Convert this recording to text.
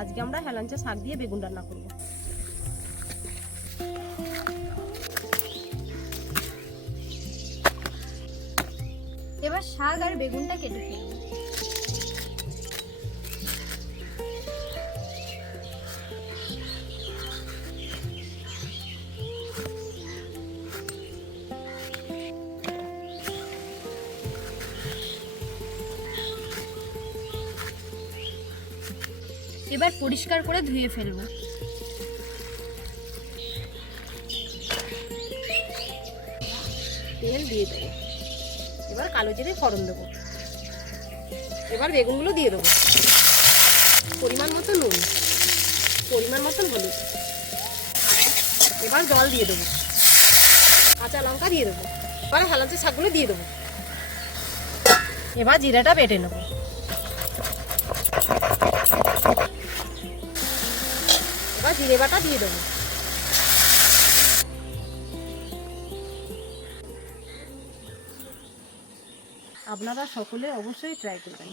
আজকে আমরা হেলাঞ্চা শাক দিয়ে বেগুন রান্না করব। এবার শাক আর বেগুনটা কেটে ফেলব। এবার পরিষ্কার করে ধুয়ে ফেলব। তেল দিয়ে দেবো, এবার কালো জিরে ফোড়ন দেবো, এবার বেগুনগুলো দিয়ে দেবো, পরিমাণ মতো নুন, পরিমাণ মতন হলুদ, এবার জল দিয়ে দেবো, কাঁচা লঙ্কা দিয়ে দেবো, এবার হেলাঞ্চা শাকগুলো দিয়ে দেবো, এবার জিরাটা বেটে নেবো, এবার জিরে বাটা দিয়ে দেবো। আপনারা সকলে অবশ্যই ট্রাই করবেন।